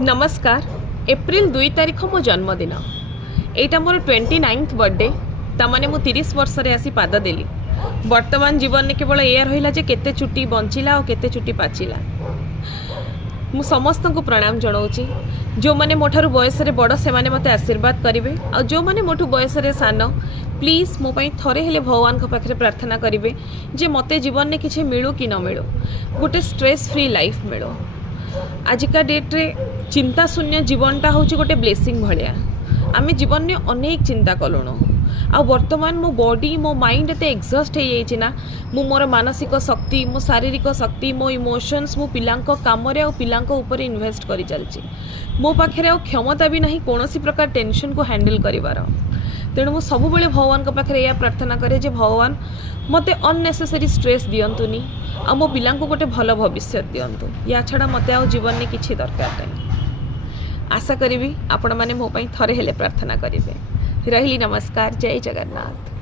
नमस्कार। एप्रिल 2 तारिख मो जन्मदिन। एटा मोर 29th बर्थडे। तामाने मु 30 वर्ष रे आसी पाद देली। वर्तमान जीवन में केवल एया रहिला जे केते चुटी बंचिला और केते चुटी पाचिला। मु समस्त को प्रणाम जनाऊँगी। जो मैंने मोठारू बयस रे बड़ से माने मते आशीर्वाद करेंगे और जो मैंने मोठू बयस रे सान प्लीज मो पई थरे हेले भगवान को पाखरे प्रार्थना करेंगे जे मते जीवन में किछि मिलू कि न मिलू, गोटे स्ट्रेस फ्री लाइफ मिलो। आजिका डेट रे चिंता शून्य जीवनटा हूँ गोटे ब्लेसिंग भाया। आम जीवन में अनेक चिंता कलुणु आ वर्तमान मो बॉडी मो माइंड एते एग्जॉस्ट हो जाइए ना। मु मोर मानसिक शक्ति मो शारीरिक शक्ति मो इमोशंस मो पिलांको काम रे आ पिलांको ऊपर इन्वेस्ट करी चलची। मो पाखे आ क्षमता भी नहीं कौन प्रकार टेंशन को हैंडल करिवार। तेणु मु सब बेले भगवान को पाखे या प्रार्थना करे जे भगवान मते अननेसेसरी स्ट्रेस दियंतुनी आ मो पिलांको गोटे भल भविष्य दियंतु। या छड़ा मते आ जीवन में किछि दरकार नहीं। आशा करी आपण माने मो पई थरे हेले प्रार्थना करिवे। रही नमस्कार। जय जगन्नाथ।